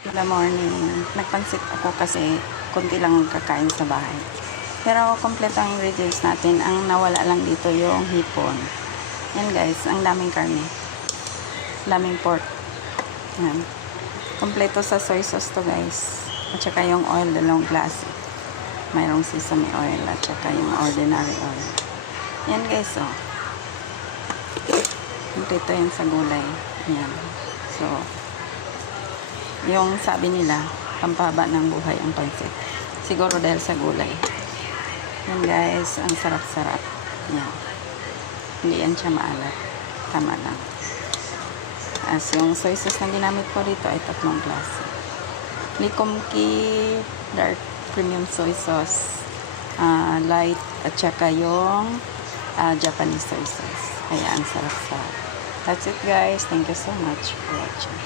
Good morning. Nagpansit ako kasi konti lang ang kakain sa bahay. Pero kompleto ang ingredients natin. Ang nawala lang dito yung hipon. Yan guys, ang daming karne. Daming pork. Yan. Kompleto sa soy sauce to guys. At saka yung oil, dalawang klase. Mayroong sesame oil at saka yung ordinary oil. Yan guys, oh. Kompleto yan sa gulay. Yan. So, yung sabi nila, pampahaba ng buhay ang pansit. Siguro dahil sa gulay. Yan guys, ang sarap-sarap. Yan. Hindi yan siya maalat. Tama lang. As yung soy sauce na ginamit ko dito ay 3 klase. Likomki, dark premium soy sauce, light, at saka yung Japanese soy sauce. Kaya ang sarap-sarap. That's it guys. Thank you so much for watching.